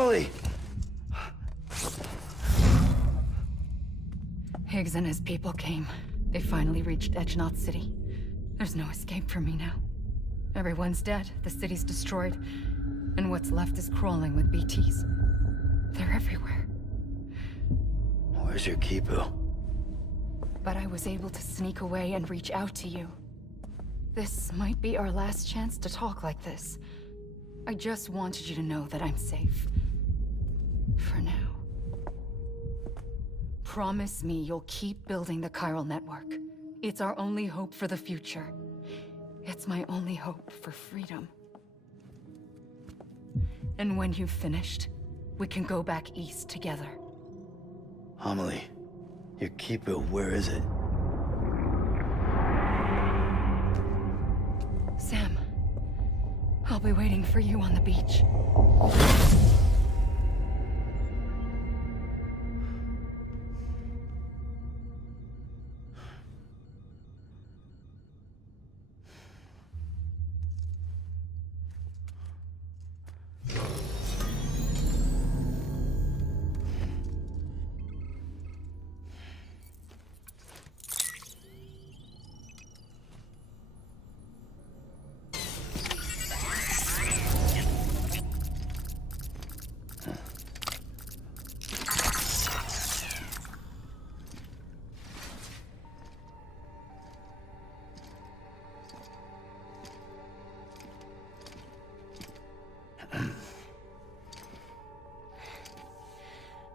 Amelie! Higgs and his people came. They finally reached Edgenaught City. There's no escape for me now. Everyone's dead, the city's destroyed, and what's left is crawling with BTs. They're everywhere. Where's your Kipu? But I was able to sneak away and reach out to you. This might be our last chance to talk like this. I just wanted you to know that I'm safe. For now. Promise me you'll keep building the chiral network. It's our only hope for the future. It's my only hope for freedom. And when you've finished, we can go back east together. Amelie, your Kipu, where is it? Sam, I'll be waiting for you on the beach.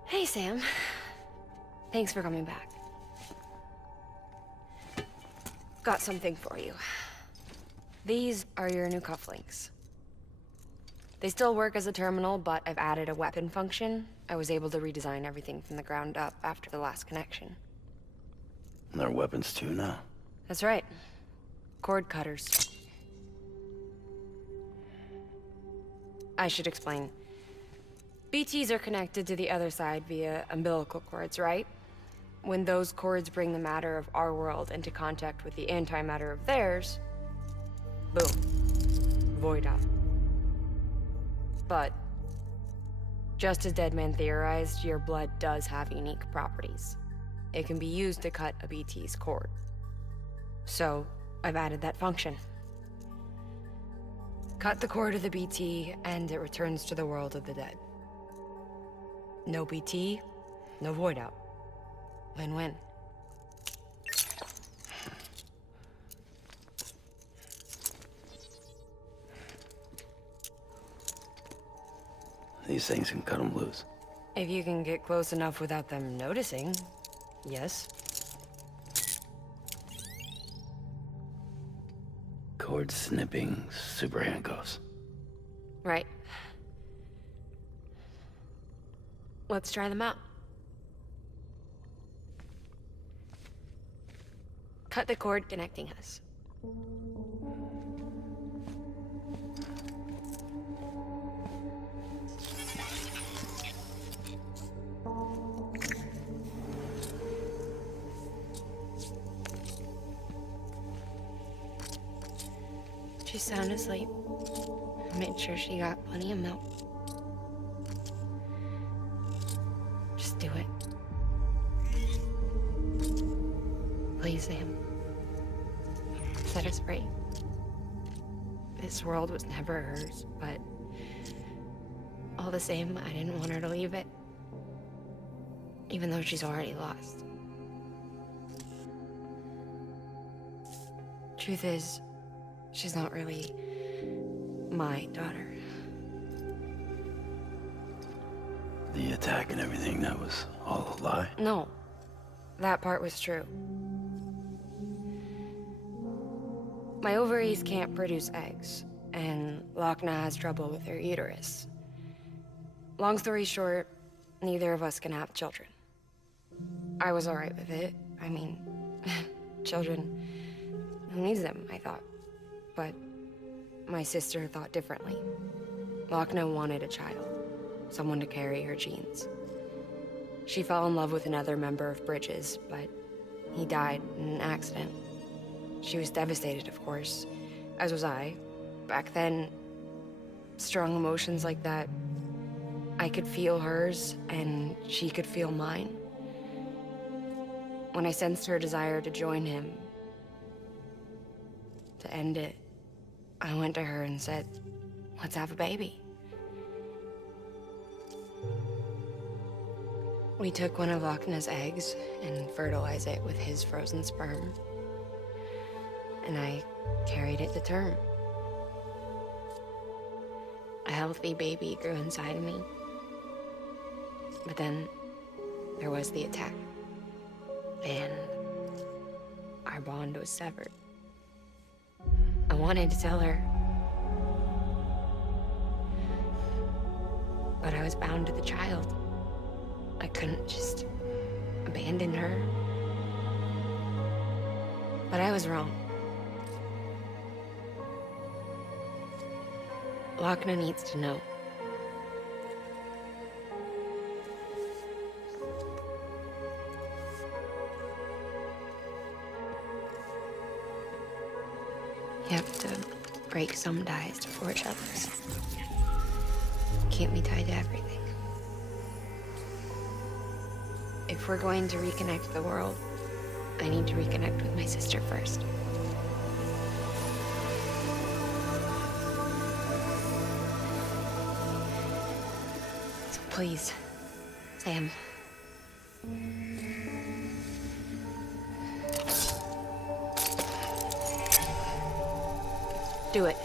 Hey, Sam. Thanks for coming back. Got something for you. These are your new cufflinks. They still work as a terminal, but I've added a weapon function. I was able to redesign everything from the ground up after the last connection. And they're weapons too now. That's right. Cord cutters. I should explain. BTs are connected to the other side via umbilical cords, right? When those cords bring the matter of our world into contact with the antimatter of theirs, boom, void out. But, just as Deadman theorized, your blood does have unique properties. It can be used to cut a BT's cord. So, I've added that function. Cut the cord of the BT, and it returns to the world of the dead. No BT, no void out. Win-win. These things can cut them loose. If you can get close enough without them noticing, yes. Cord snipping super handcuffs. Right. Let's try them out. Cut the cord connecting us. She's sound asleep. I made sure she got plenty of milk. Just do it. Please, Sam. Set her free. This world was never hers, but all the same, I didn't want her to leave it. Even though she's already lost. Truth is, she's not really my daughter. The attack and everything, that was all a lie? No, that part was true. My ovaries can't produce eggs, and Lochna has trouble with her uterus. Long story short, neither of us can have children. I was alright with it. I mean, children, who needs them, I thought. But my sister thought differently. Lochna wanted a child, someone to carry her genes. She fell in love with another member of Bridges, but he died in an accident. She was devastated, of course, as was I. Back then, strong emotions like that I could feel hers, and she could feel mine. When I sensed her desire to join him, to end it, I went to her and said, let's have a baby. We took one of Lochna's eggs and fertilized it with his frozen sperm. And I carried it to term. A healthy baby grew inside of me. But then there was the attack. And our bond was severed. I wanted to tell her, but I was bound to the child. I couldn't just abandon her. But I was wrong. Lochna needs to know. You have to break some ties to forge others. Keep me tied to everything. If we're going to reconnect the world, I need to reconnect with my sister first. So please, Sam. Do it.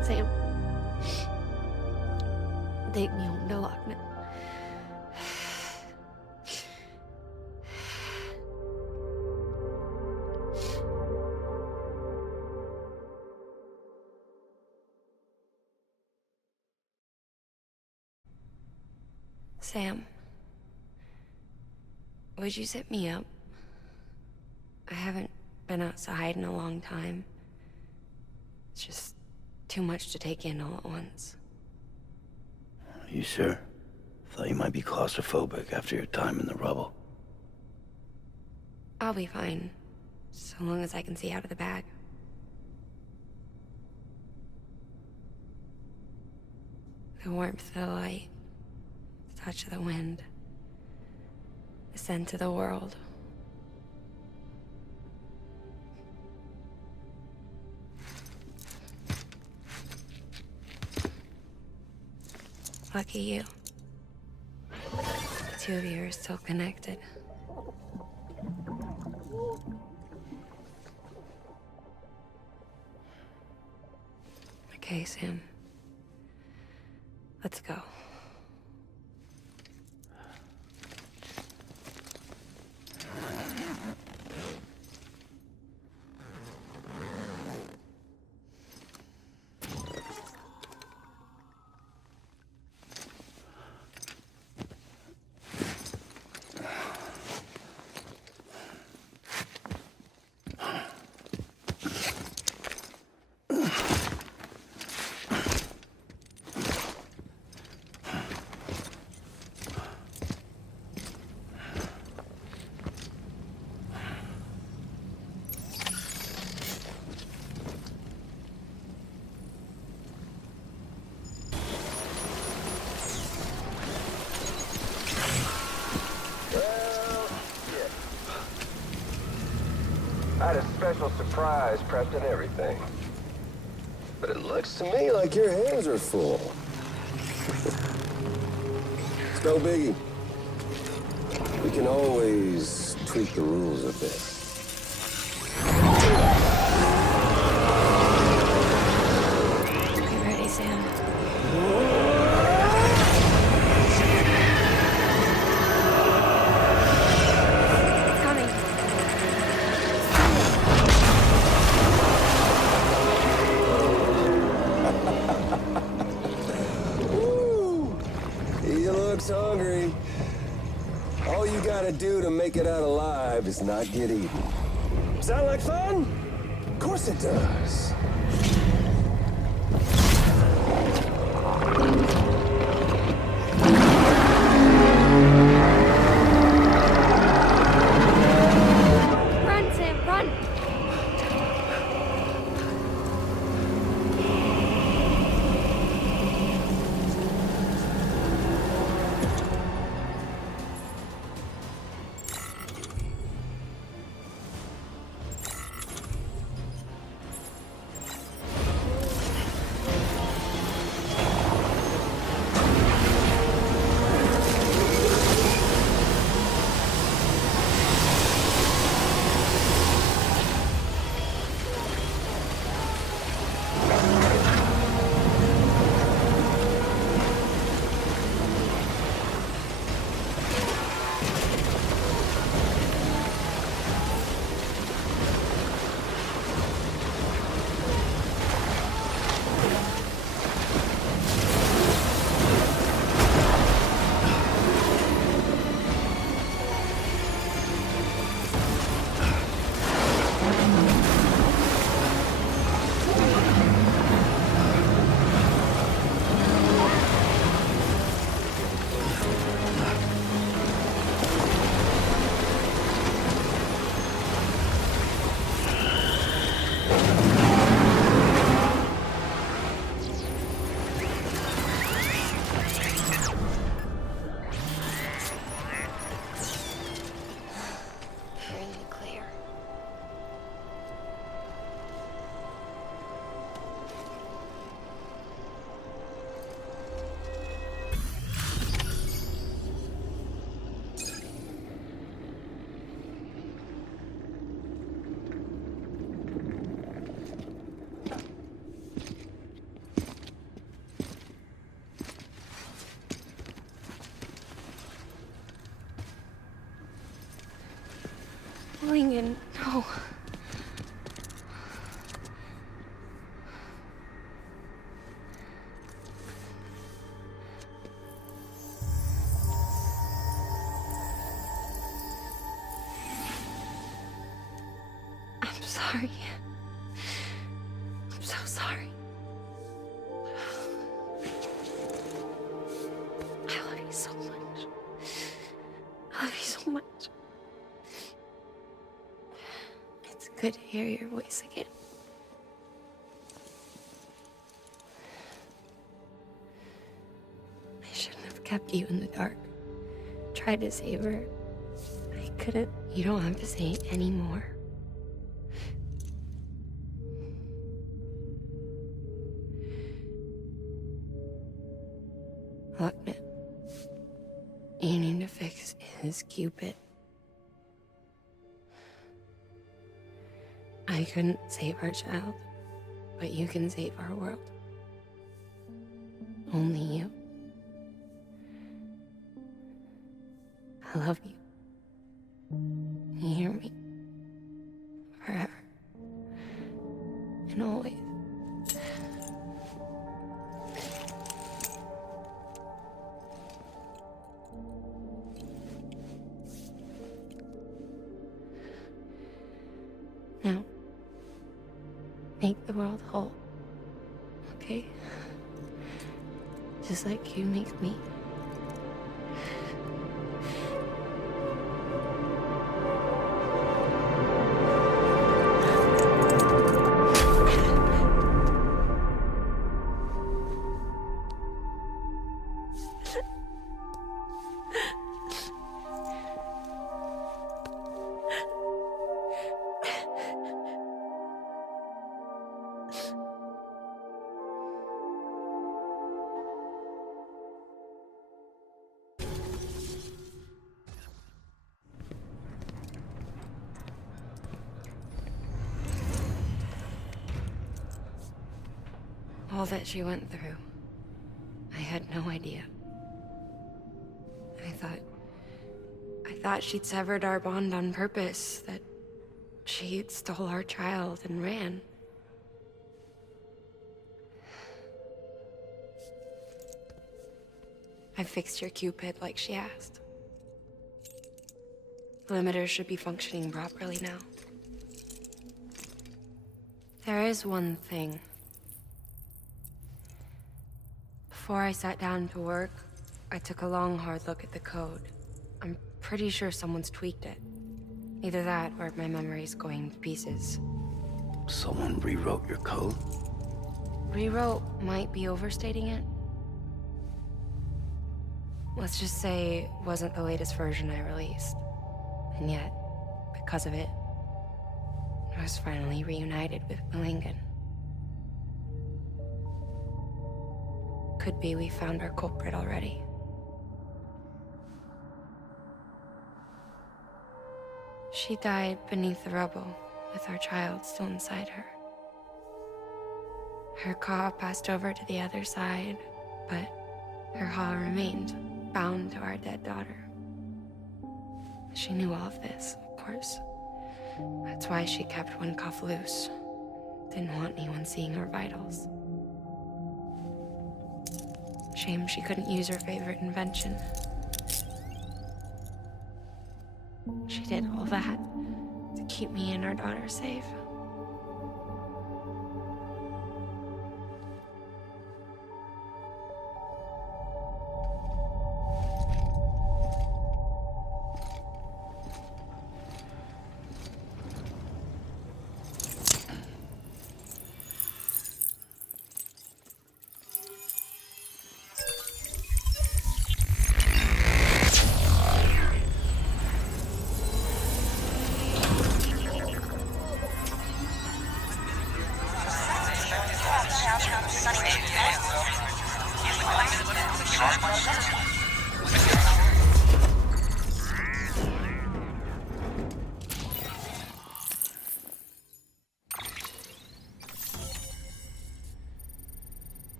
Sam, take me home to Lochna. Sam, would you sit me up? I haven't been outside in a long time. It's just too much to take in all at once. You sure? Thought you might be claustrophobic after your time in the rubble. I'll be fine, so long as I can see out of the bag. The warmth of the light, the touch of the wind, the scent of the world. Lucky you. The two of you are still connected. Okay, Sam. Let's go. I had a special surprise prepped and everything. But it looks to me like your hands are full. It's no biggie. We can always tweak the rules a bit. You ready, Sam? It's coming. looks hungry. All you gotta do to make it out alive is not get eaten. Sound like fun? Of course it does. Run, Sam, run! Lincoln, no. I'm sorry. I'm so sorry. I love you so much. I love you so much. It's good to hear your voice again. I shouldn't have kept you in the dark. Tried to save her. I couldn't. You don't have to say it anymore. Look, man. You need to fix his Cupid. I couldn't save our child, but you can save our world. Only you. I love you. You hear me? Forever. And always. Now, make the world whole, okay? Just like you make me. All that she went through, I had no idea. I thought she'd severed our bond on purpose, that she stole our child and ran. I fixed your Cupid like she asked. The limiter should be functioning properly now. There is one thing. Before I sat down to work, I took a long, hard look at the code. I'm pretty sure someone's tweaked it. Either that, or my memory's going to pieces. Someone rewrote your code? Rewrote might be overstating it. Let's just say it wasn't the latest version I released. And yet, because of it, I was finally reunited with Malingen. Could be we found our culprit already. She died beneath the rubble, with our child still inside her. Her Ka passed over to the other side, but her Ha remained, bound to our dead daughter. She knew all of this, of course. That's why she kept one cuff loose. Didn't want anyone seeing her vitals. Shame she couldn't use her favorite invention. She did all that to keep me and our daughter safe.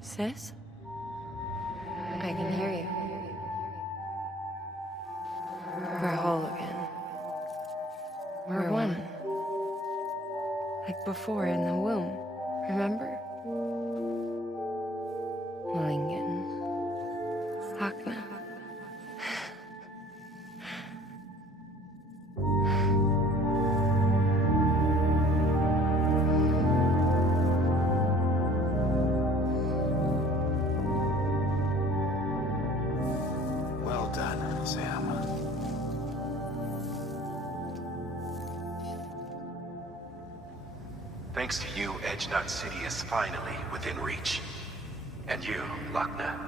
Sis? I can hear you. We're whole again. We're one. Like before in the womb, remember? Malingen. Lochna. Well done, Sam. Thanks to you, Edgenut City is finally within reach. And you, Lochna,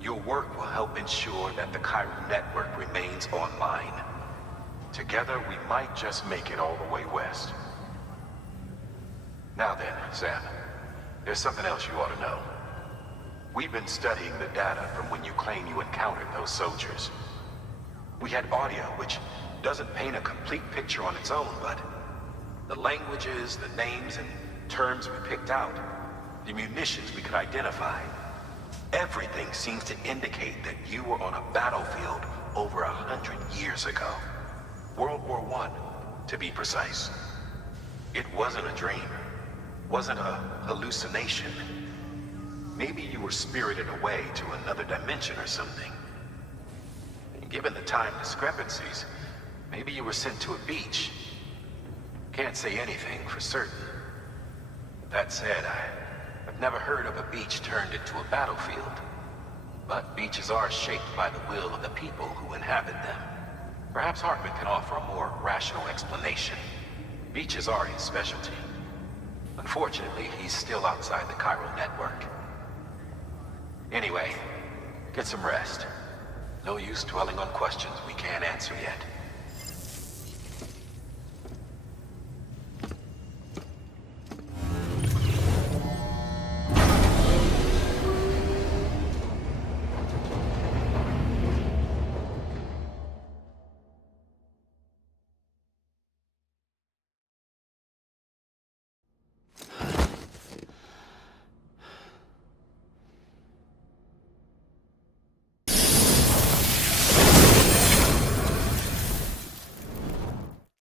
your work will help ensure that the chiral network remains online. Together, we might just make it all the way west. Now then, Sam, there's something else you ought to know. We've been studying the data from when you claim you encountered those soldiers. We had audio which doesn't paint a complete picture on its own, but the languages, the names, and terms we picked out, the munitions we could identify, everything seems to indicate that you were on a battlefield over 100 years ago. World War I, to be precise. It wasn't a dream, wasn't a hallucination. Maybe you were spirited away to another dimension or something. And given the time discrepancies, maybe you were sent to a beach. Can't say anything for certain. That said, I've never heard of a beach turned into a battlefield. But beaches are shaped by the will of the people who inhabit them. Perhaps Hartman can offer a more rational explanation. Beaches are his specialty. Unfortunately, he's still outside the chiral network. Anyway, get some rest. No use dwelling on questions we can't answer yet.